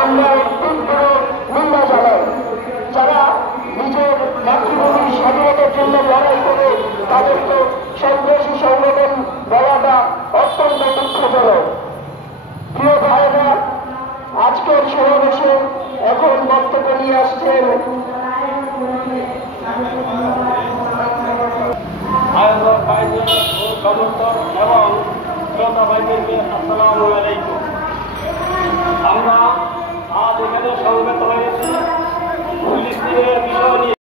আমরা তীব্র নিন্দা জানাই। যারা নিজের মাতৃভূমির স্বাধীনতার জন্য লড়াই করে তাদেরকে সন্ত্রাসী সংগঠন বলাটা অত্যন্ত দুঃখজনক। প্রিয় ভাইরা, আজকের সমাবেশে এখন বক্তব্য নিয়ে আসছেন সমর্থক এবং শ্রোতা ভাইদেরকে আসসালামু আলাইকুম। আমরা আজ এখানে